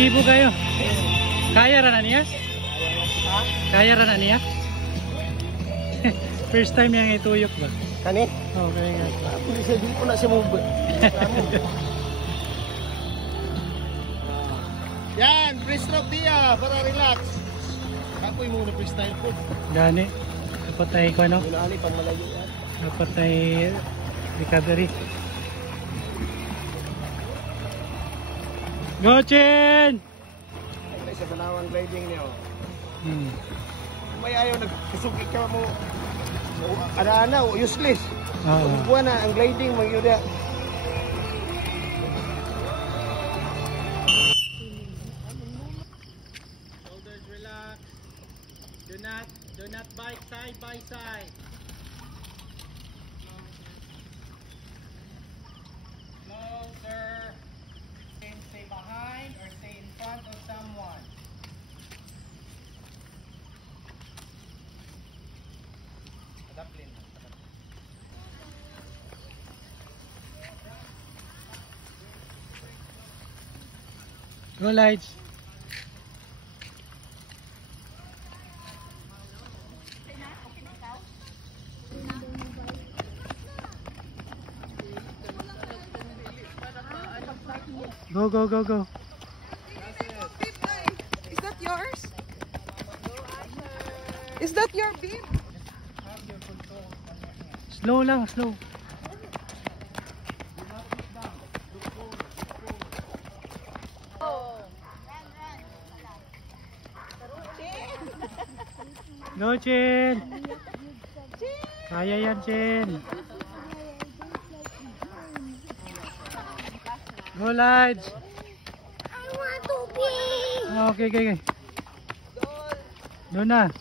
Agresibo kayo. Kaya ra na niya? Ha? Kaya ra na niya? First time yang ituyok ba? Kani? Oo, kaya nga. Hindi ko na siya move. Yan, breaststroke dia para relax. Kapoy muna freestyle po. Gani. Dapat tayo ko ano? Ginali pang malayo yan. Dapat tayo recovery. Go, Chin! Ay, sa tanawang gliding niyo. May ayaw nagkasugi ka mo. Ana-ana, useless. Buwan na ang gliding magyuda. Shoulders relax. Do not bike side by side. Closer. Stay behind or stay in front of someone. Go lights. Go, go, go, go. Is that yours? Is that your beam? Slow lang, slow. Go, Chin! Kaya yan, Chin! Go, Lights! I want to be. Okay, okay, okay. Doon na.